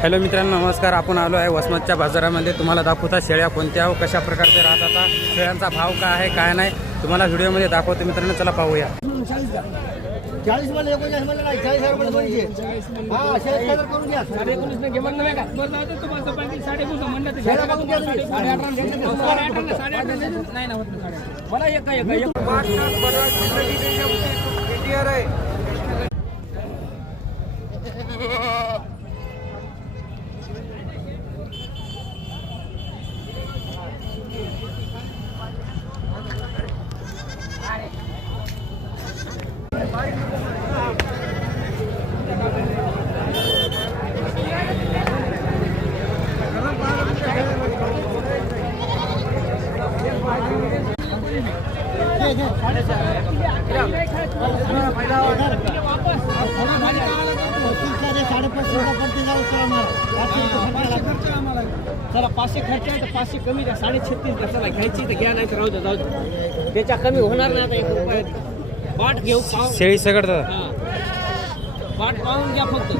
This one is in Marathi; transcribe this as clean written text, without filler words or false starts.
हॅलो मित्रांनो, नमस्कार. आपण आलो आहे वसमतच्या बाजारामध्ये. तुम्हाला दाखवता शेळ्या कोणत्या व कशा प्रकारचे राहतात, शेळ्यांचा भाव काय आहे काय नाही तुम्हाला व्हिडिओमध्ये दाखवतो मित्रांनो. चला पाहूया. 40 मध्ये 39 मध्ये नाही 40,000 रुपये बोलचे. हां, शेअर करून घ्या. 19 ने घेऊन नाही का? बरं तर तुम्हाला पाहिजे 19.5 म्हणलं तर शेअर बघून घ्या तुम्ही. 8.5 नाही ना होत ना 8.5. मला एक चला 500 खर्च आहे तर 500 कमी द्या. 36.5 द्या. चला घ्यायची तर घ्या, नाही तर राहू द्या, जाऊ द्या. त्याच्या कमी होणार नाही. आता 1 रुपया बाट घेऊ. शेळी सगळं बाट पाहून घ्या फक्त.